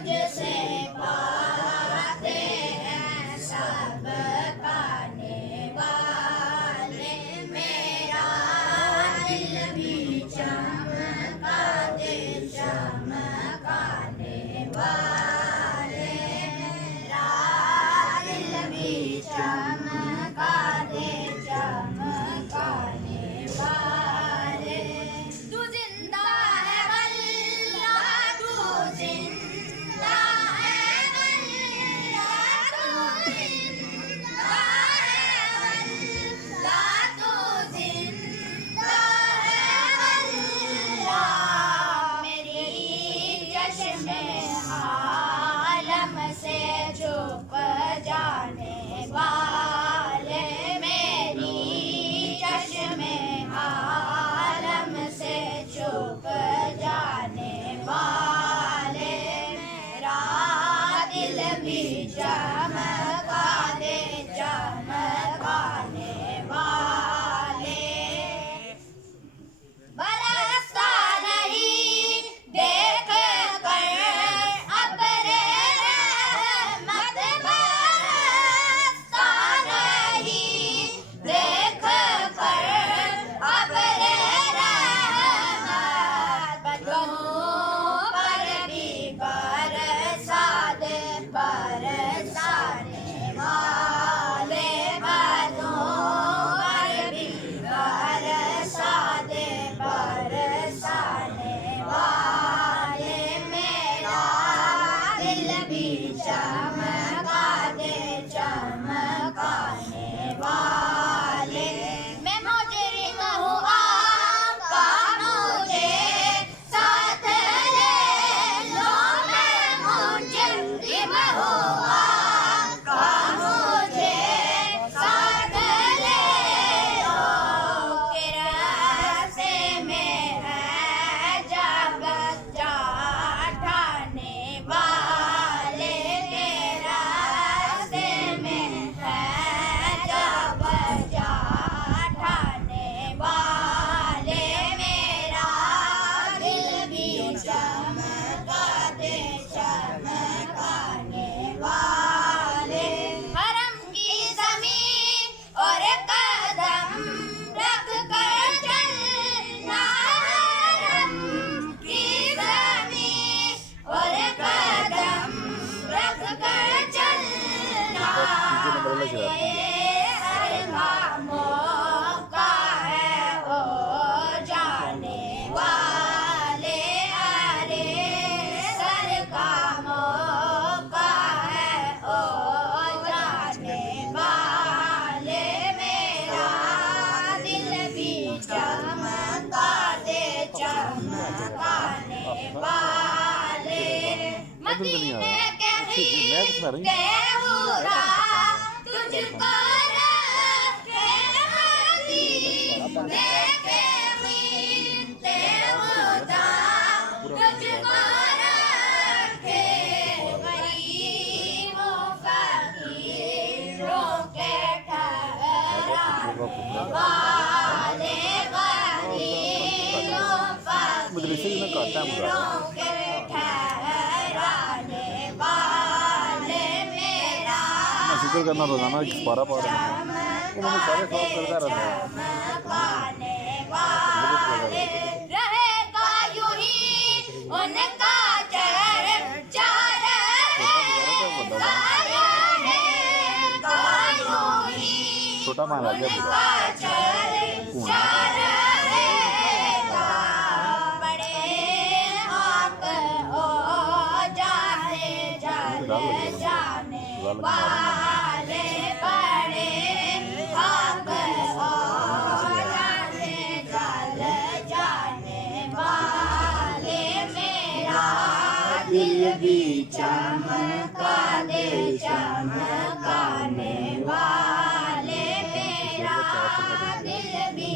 मुझसे पाते हैं सब पाने वाले, मेरा दिल भी चमका दे चमकाने वाले, मेरा दिल भी चमका दे चमकाने वाले। तू जिंदा है वल्लाह, तू जिंदा है वल्लाह, तू जिंदा है वल्लाह, तू जिंदा है वल्लाह। मेरी चश्मे आलम से छुप जाने वाले, मेरी चश्मे आलम से छुप जाने वाले, मेरा दिल भी चमका दे चमकाने वाले। बरसता नहीं देख कर अब्रे रहमत, बरसता नहीं देख कर अब्रे रहमत, बदों पर भी बरसा दे बरसाने वाले, बदों पर भी बरसा दे बरसाने वाले, मेरा दिल भी चमका दे चमकाने वाले। मैं मुजरिम हूँ आका मुझे साथ ले लो, मैं मुजरिम हूँ आका मुझे साथ ले लो, के रास्ते में है जब जा ठाने वाले, के रास्ते में है जब जा ठाने वाले, मेरा दिल भी चमका दे चमकाने वाले। हरम की ज़मीन और कदम रख कर चलना, हरम की ज़मीन और कदम रख कर चलना, ये हरवा मौका है ओ जाने वाले, अरे सर का मौका है ओ जाने वाले, मेरा दिल भी चमका दे चमकाने वाले। मदीने के ही केहुरा तुझको रखे मदीने के मीते खुदा तुझको रखे, गरीबों फकीरों के ठहराने वाले, गरीबों फकीरों के ठहराने वाले, मेरा जिक्र करना रोजाना पारा पा रहा है, उन्होंने सारे सवाल करता रहता है। चमकाने वाले, रहेगा यूं ही उनका चर्चा, रहेगा यूं ही छोटा मान आ गया उनका चर्चा रहेगा, बड़े हक हो जाने जाने वाले, बड़े हक हो जाने वाले, मेरा दिल भी चमका दे चमकाने वाले, मेरा दिल भी